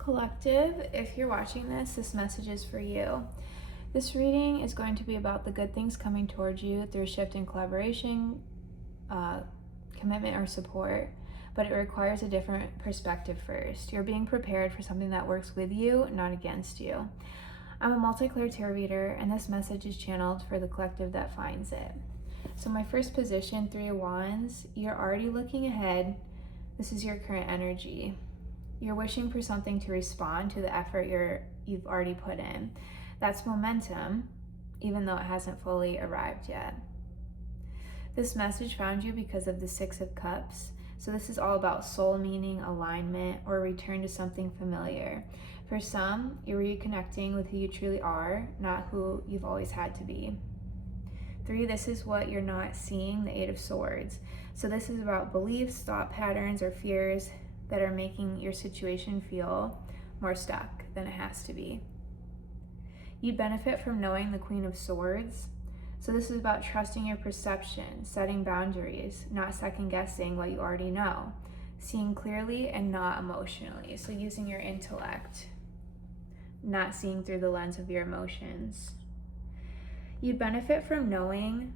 Collective, if you're watching this message is for you. This reading is going to be about the good things coming towards you through a shift in collaboration, commitment, or support, but it requires a different perspective first. You're being prepared for something that works with you, not against you. I'm a multi-clair tarot reader, and this message is channeled for the collective that finds it. So my first position, 3 of Wands, you're already looking ahead. This is your current energy. You're wishing for something to respond to the effort you've already put in. That's momentum, even though it hasn't fully arrived yet. This message found you because of the 6 of Cups. So this is all about soul meaning, alignment, or return to something familiar. For some, you're reconnecting with who you truly are, not who you've always had to be. 3, this is what you're not seeing, the 8 of Swords. So this is about beliefs, thought patterns, or fears that are making your situation feel more stuck than it has to be. You'd benefit from knowing the Queen of Swords. So this is about trusting your perception, setting boundaries, not second guessing what you already know, seeing clearly and not emotionally. So using your intellect, not seeing through the lens of your emotions. You'd benefit from knowing,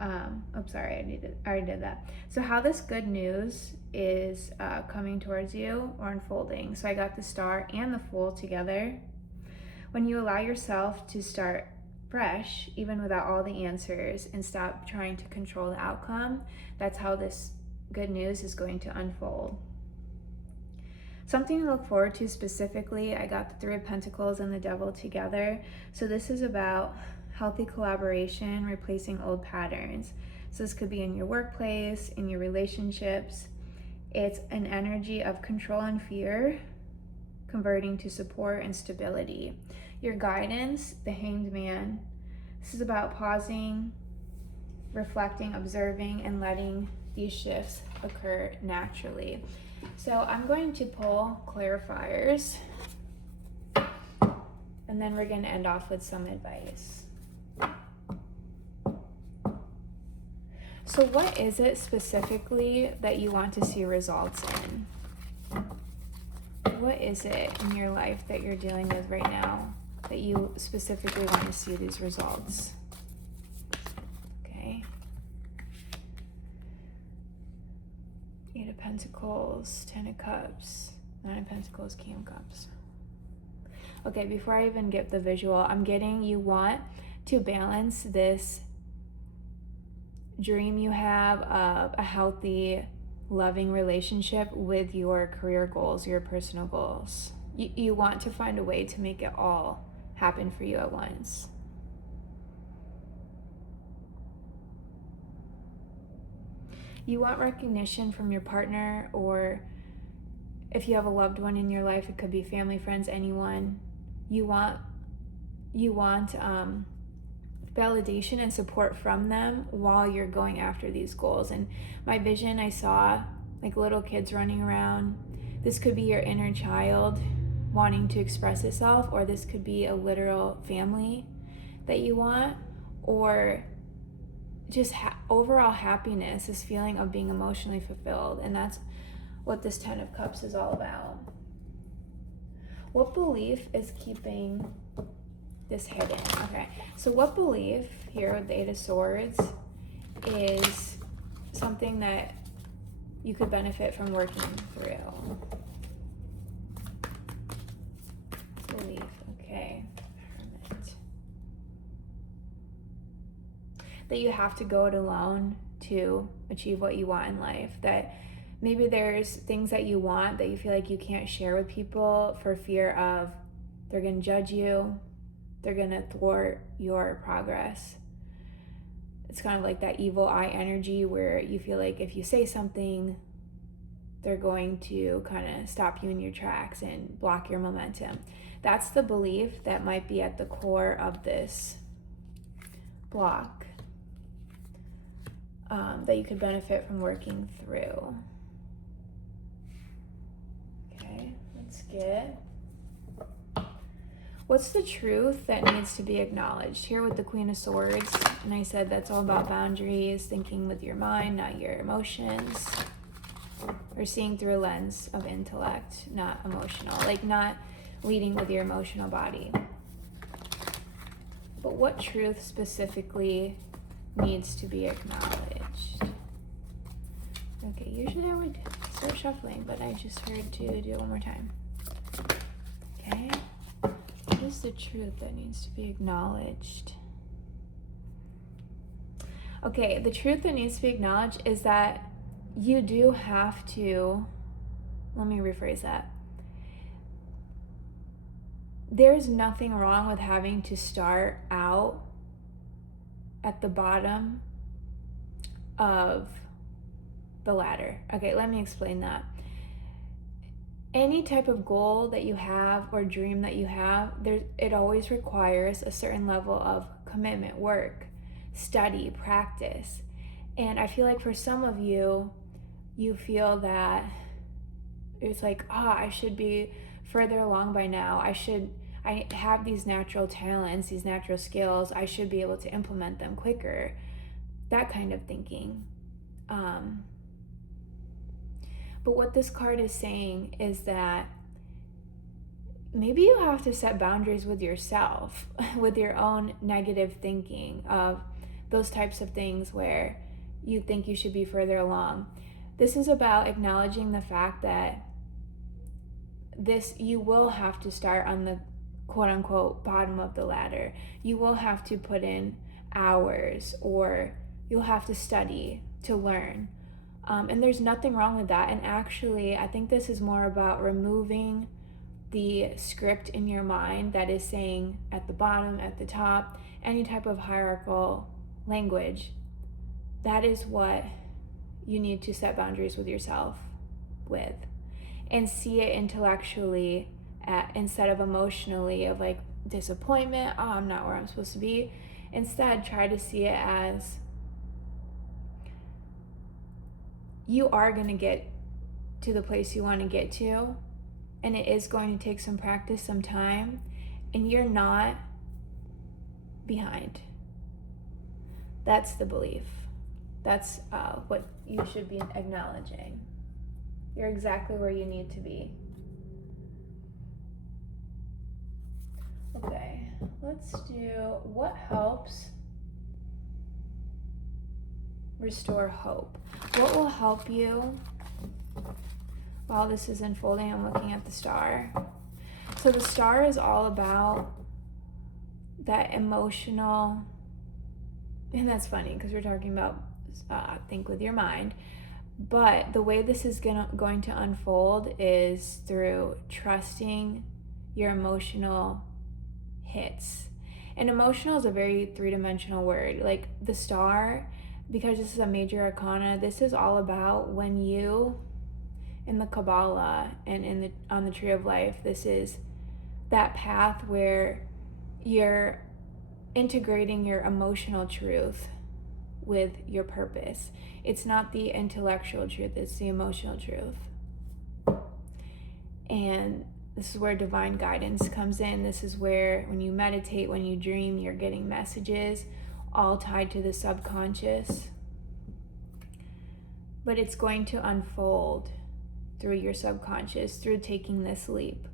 I already did that. So how this good news is coming towards you or unfolding. So I got the Star and the Fool together. When you allow yourself to start fresh, even without all the answers, and stop trying to control the outcome, that's how this good news is going to unfold. Something to look forward to specifically, I got the 3 of Pentacles and the Devil together. So this is about healthy collaboration, replacing old patterns. So this could be in your workplace, in your relationships. It's an energy of control and fear, converting to support and stability. Your guidance, the Hanged Man. This is about pausing, reflecting, observing, and letting these shifts occur naturally. So I'm going to pull clarifiers, and then we're going to end off with some advice. So what is it specifically that you want to see results in? What is it in your life that you're dealing with right now that you specifically want to see these results? Okay. 8 of Pentacles, 10 of Cups, 9 of Pentacles, King of Cups. Okay, before I even get the visual, I'm getting you want to balance this dream you have of a healthy, loving relationship with your career goals, your personal goals. You want to find a way to make it all happen for you at once. You want recognition from your partner, or if you have a loved one in your life, it could be family, friends, anyone. You want validation and support from them while you're going after these goals. And my vision, I saw like little kids running around. This could be your inner child wanting to express itself, or this could be a literal family that you want, or just overall happiness, this feeling of being emotionally fulfilled. And that's what this 10 of Cups is all about. What belief is keeping this hidden? Okay, so what belief here with the 8 of Swords is something that you could benefit from working through? Belief, okay. Hermit. That you have to go it alone to achieve what you want in life. That maybe there's things that you want that you feel like you can't share with people for fear of they're going to judge you, they're going to thwart your progress. It's kind of like that evil eye energy where you feel like if you say something, they're going to kind of stop you in your tracks and block your momentum. That's the belief that might be at the core of this block that you could benefit from working through. Okay, let's get... What's the truth that needs to be acknowledged? Here with the Queen of Swords, and I said that's all about boundaries, thinking with your mind, not your emotions. or seeing through a lens of intellect, not emotional, like not leading with your emotional body. But what truth specifically needs to be acknowledged? Okay, usually I would start shuffling, but I just heard to do it one more time. Okay, what is the truth that needs to be acknowledged? Okay, the truth that needs to be acknowledged is that you do have to, let me rephrase that. There's nothing wrong with having to start out at the bottom of the ladder. Okay, let me explain that. Any type of goal that you have or dream that you have, it always requires a certain level of commitment, work, study, practice. And I feel like for some of you, you feel that it's like, I should be further along by now. I have these natural talents, these natural skills. I should be able to implement them quicker. That kind of thinking. But what this card is saying is that maybe you have to set boundaries with yourself, with your own negative thinking of those types of things where you think you should be further along. This is about acknowledging the fact that you will have to start on the quote unquote bottom of the ladder. You will have to put in hours, or you'll have to study to learn. And there's nothing wrong with that. And actually, I think this is more about removing the script in your mind that is saying at the bottom, at the top, any type of hierarchical language. That is what you need to set boundaries with yourself with, and see it intellectually instead of emotionally, of like disappointment, I'm not where I'm supposed to be. Instead, try to see it as you are going to get to the place you want to get to, and it is going to take some practice, some time, and you're not behind. That's the belief. That's what you should be acknowledging. You're exactly where you need to be. Okay, let's do what helps restore hope. What will help you while this is unfolding? I'm looking at the star. So the star is all about that emotional, and that's funny because we're talking about think with your mind, but the way this is going to unfold is through trusting your emotional hits. And emotional is a very three-dimensional word. Like the star, because this is a major arcana, this is all about when you, in the Kabbalah and on the Tree of Life, this is that path where you're integrating your emotional truth with your purpose. It's not the intellectual truth, it's the emotional truth. And this is where divine guidance comes in. This is where, when you meditate, when you dream, you're getting messages all tied to the subconscious. But it's going to unfold through your subconscious, through taking this leap,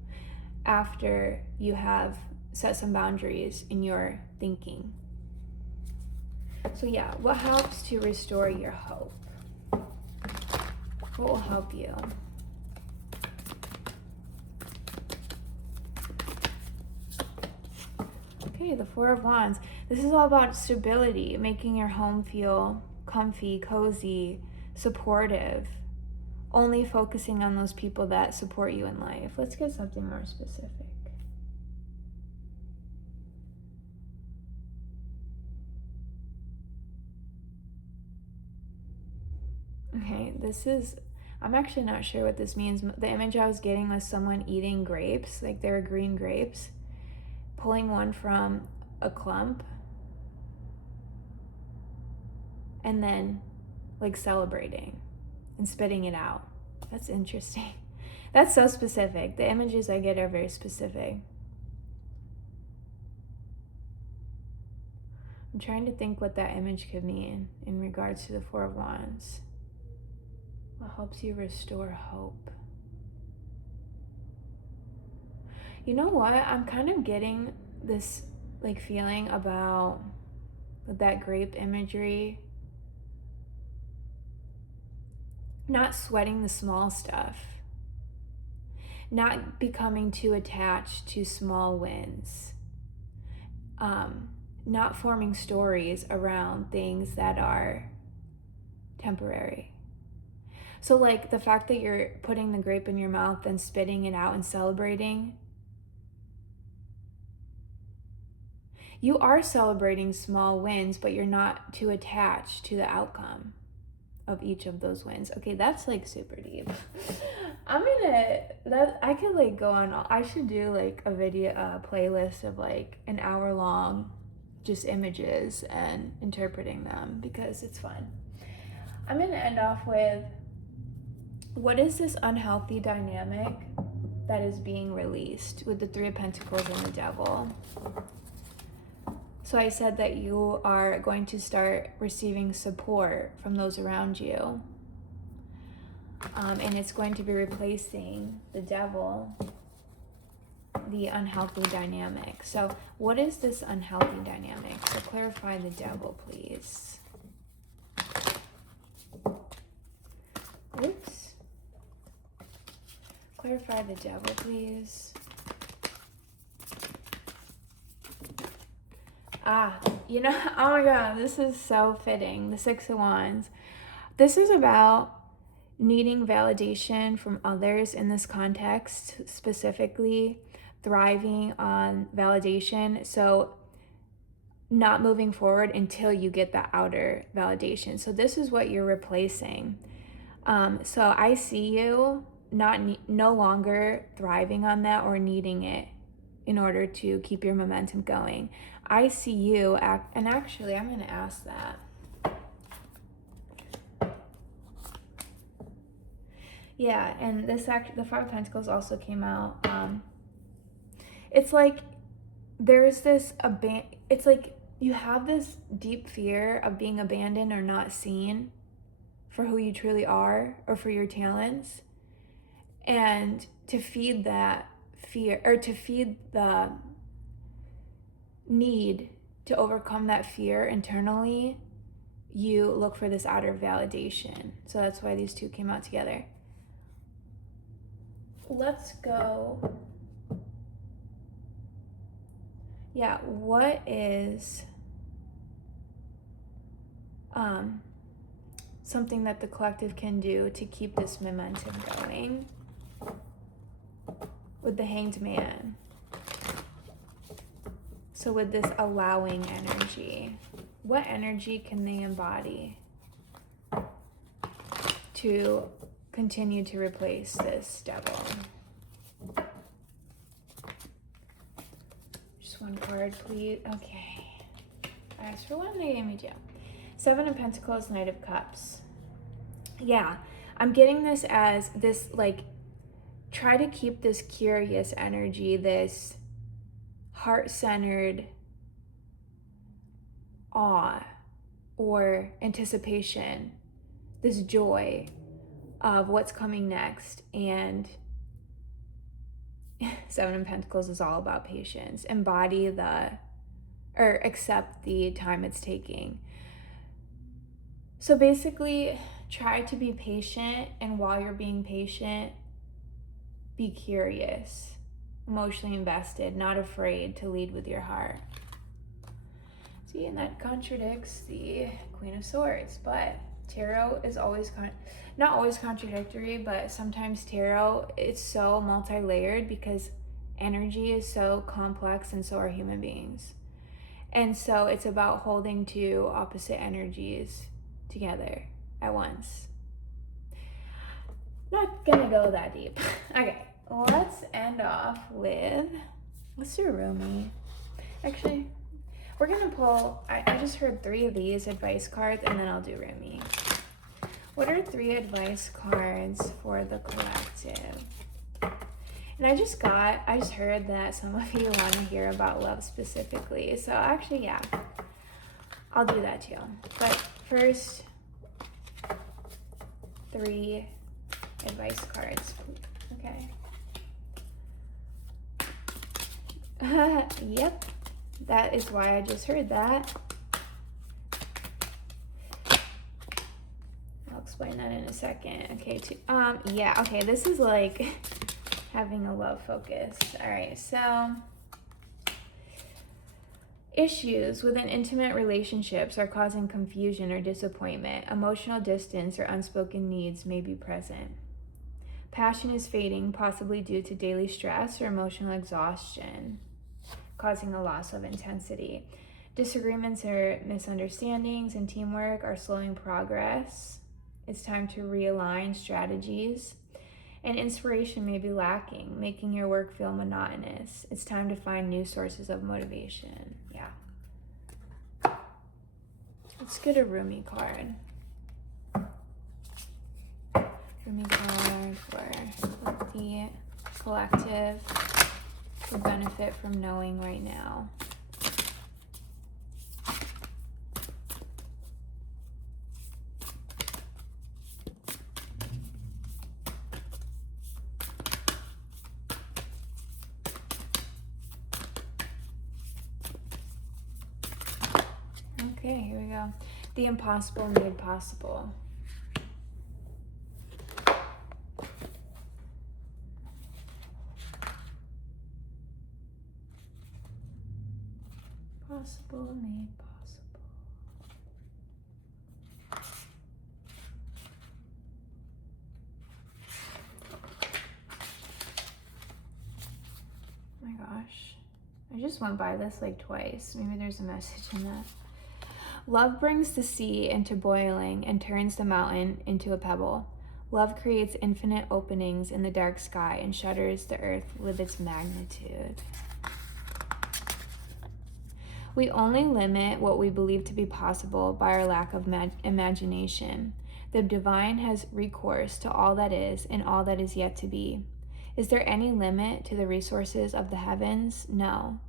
after you have set some boundaries in your thinking. So yeah, what helps to restore your hope? What will help you? Okay, the Four of Wands. This is all about stability, making your home feel comfy, cozy, supportive, only focusing on those people that support you in life. Let's get something more specific. Okay, I'm actually not sure what this means. The image I was getting was someone eating grapes, like they were green grapes, pulling one from a clump, and then like celebrating and spitting it out. That's interesting. That's so specific. The images I get are very specific. I'm trying to think what that image could mean in regards to the Four of Wands. What helps you restore hope? You know what? I'm kind of getting this like feeling about that grape imagery. Not sweating the small stuff. Not becoming too attached to small wins. Not forming stories around things that are temporary. So like the fact that you're putting the grape in your mouth and spitting it out and celebrating, you are celebrating small wins, but you're not too attached to the outcome of each of those wins. Okay, that's like super deep. I could like go on, I should do like a playlist of like an hour long just images and interpreting them because it's fun. I'm gonna end off with, what is this unhealthy dynamic that is being released with the Three of Pentacles and the Devil? So I said that you are going to start receiving support from those around you. And it's going to be replacing the Devil, the unhealthy dynamic. So what is this unhealthy dynamic? So clarify the Devil, please. Oops. Clarify the Devil, please. You know, oh my God, this is so fitting. The Six of Wands. This is about needing validation from others in this context, specifically thriving on validation. So not moving forward until you get the outer validation. So this is what you're replacing. So I see you no longer thriving on that or needing it in order to keep your momentum going. I see you and actually I'm going to ask that. Yeah, and the Five of Pentacles also came out. It's like there's this it's like you have this deep fear of being abandoned or not seen for who you truly are or for your talents. And to feed that fear, or to feed the need to overcome that fear internally, you look for this outer validation. So that's why these two came out together. Let's go. Yeah, what is something that the collective can do to keep this momentum going? With the Hanged Man. So with this allowing energy, what energy can they embody to continue to replace this Devil? Just one card, please. Okay. I asked for one, they gave me two. Seven of Pentacles, Knight of Cups. Yeah, I'm getting this as this, like, try to keep this curious energy, this heart-centered awe or anticipation, this joy of what's coming next. And Seven of Pentacles is all about patience. Accept the time it's taking. So basically, try to be patient, and while you're being patient, be curious, emotionally invested, not afraid to lead with your heart. See, and that contradicts the Queen of Swords, but tarot is always, not always contradictory, but sometimes tarot is so multi-layered because energy is so complex and so are human beings. And so it's about holding two opposite energies together at once. Not gonna go that deep. Okay, let's end off with, let's do Rumi. Actually, we're gonna pull, I just heard 3 of these advice cards, and then I'll do Rumi. What are 3 advice cards for the collective? And I just heard that some of you want to hear about love specifically. So actually, yeah, I'll do that too. But first, 3 advice cards. Okay. Yep, that is why I just heard that. I'll explain that in a second. Okay, yeah, okay, this is like having a love focus. All right, so issues within intimate relationships are causing confusion or disappointment. Emotional distance or unspoken needs may be present. Passion is fading, possibly due to daily stress or emotional exhaustion, causing a loss of intensity. Disagreements or misunderstandings and teamwork are slowing progress. It's time to realign strategies. And inspiration may be lacking, making your work feel monotonous. It's time to find new sources of motivation. Yeah. Let's get a Rumi card. Rumi card for the collective to benefit from knowing right now. Okay, here we go. The impossible made possible. Possible made possible. Oh my gosh. I just went by this like twice. Maybe there's a message in that. Love brings the sea into boiling and turns the mountain into a pebble. Love creates infinite openings in the dark sky and shudders the earth with its magnitude. We only limit what we believe to be possible by our lack of imagination. The divine has recourse to all that is and all that is yet to be. Is there any limit to the resources of the heavens? No.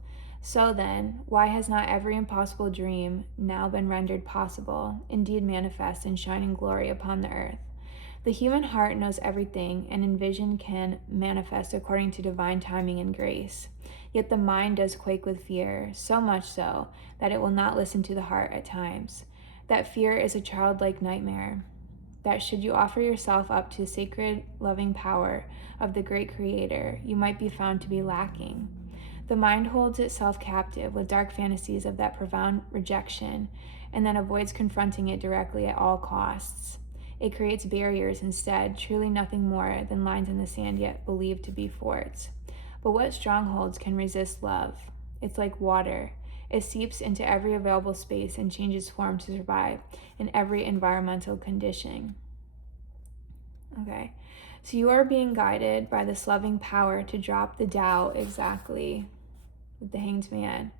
So then, why has not every impossible dream now been rendered possible, indeed manifest in shining glory upon the earth? The human heart knows everything, and in vision can manifest according to divine timing and grace. Yet the mind does quake with fear, so much so that it will not listen to the heart at times. That fear is a childlike nightmare. That should you offer yourself up to the sacred, loving power of the great Creator, you might be found to be lacking. The mind holds itself captive with dark fantasies of that profound rejection and then avoids confronting it directly at all costs. It creates barriers instead, truly nothing more than lines in the sand yet believed to be forts. But what strongholds can resist love? It's like water. It seeps into every available space and changes form to survive in every environmental condition. Okay, so you are being guided by this loving power to drop the doubt exactly with the Hanged Man.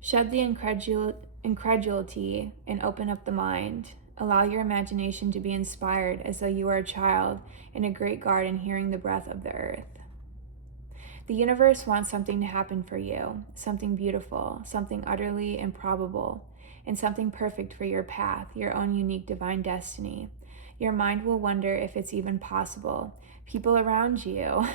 Shed the incredulity and open up the mind. Allow your imagination to be inspired as though you are a child in a great garden hearing the breath of the earth. The universe wants something to happen for you, something beautiful, something utterly improbable, and something perfect for your path, your own unique divine destiny. Your mind will wonder if it's even possible. People around you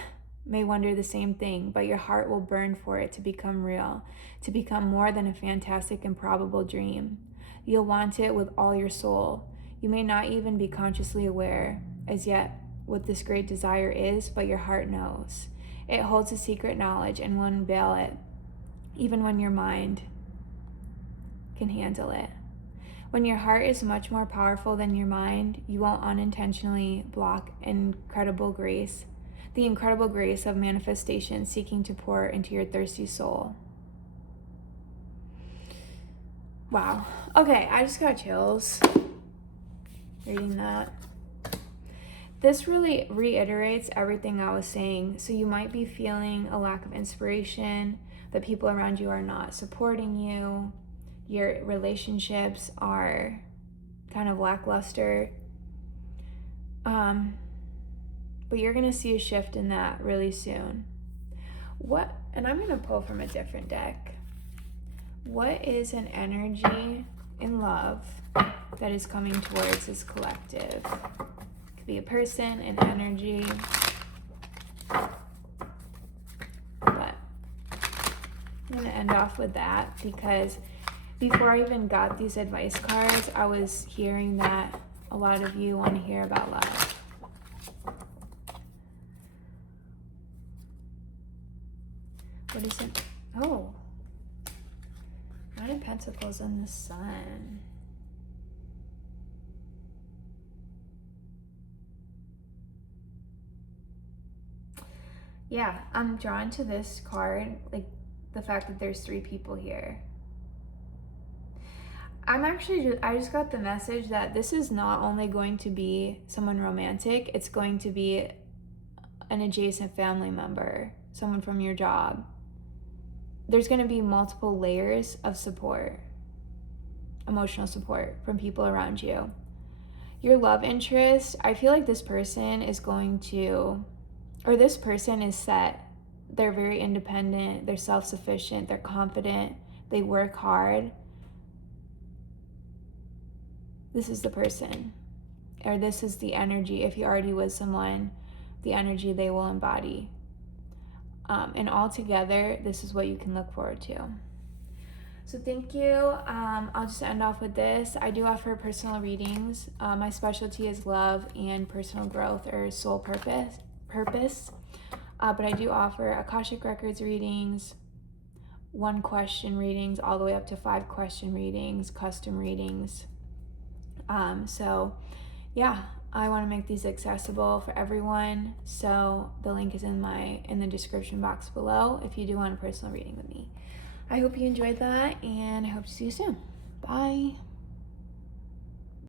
may wonder the same thing, but your heart will burn for it to become real, to become more than a fantastic, improbable dream. You'll want it with all your soul. You may not even be consciously aware as yet what this great desire is, but your heart knows. It holds a secret knowledge and will unveil it, even when your mind can handle it. When your heart is much more powerful than your mind, you won't unintentionally block the incredible grace of manifestation seeking to pour into your thirsty soul. Wow. Okay, I just got chills reading that. This really reiterates everything I was saying. So you might be feeling a lack of inspiration, that people around you are not supporting you, your relationships are kind of lackluster. But you're going to see a shift in that really soon. And I'm going to pull from a different deck. What is an energy in love that is coming towards this collective? Could be a person, an energy. But I'm going to end off with that because before I even got these advice cards, I was hearing that a lot of you want to hear about love. What is it? Oh, Nine of Pentacles and the Sun. Yeah, I'm drawn to this card, like the fact that there's 3 people here. I just got the message that this is not only going to be someone romantic, it's going to be an adjacent family member, someone from your job. There's going to be multiple layers of support, emotional support from people around you. Your love interest, I feel like this person is this person is set. They're very independent, they're self-sufficient, they're confident, they work hard. This is the person, or this is the energy. If you're already with someone, the energy they will embody. And all together, this is what you can look forward to. So thank you. I'll just end off with this. I do offer personal readings. My specialty is love and personal growth or soul purpose. But I do offer Akashic Records readings, 1-question readings, all the way up to 5-question readings, custom readings. So yeah, I want to make these accessible for everyone. So the link is in the description box below if you do want a personal reading with me. I hope you enjoyed that, and I hope to see you soon. Bye.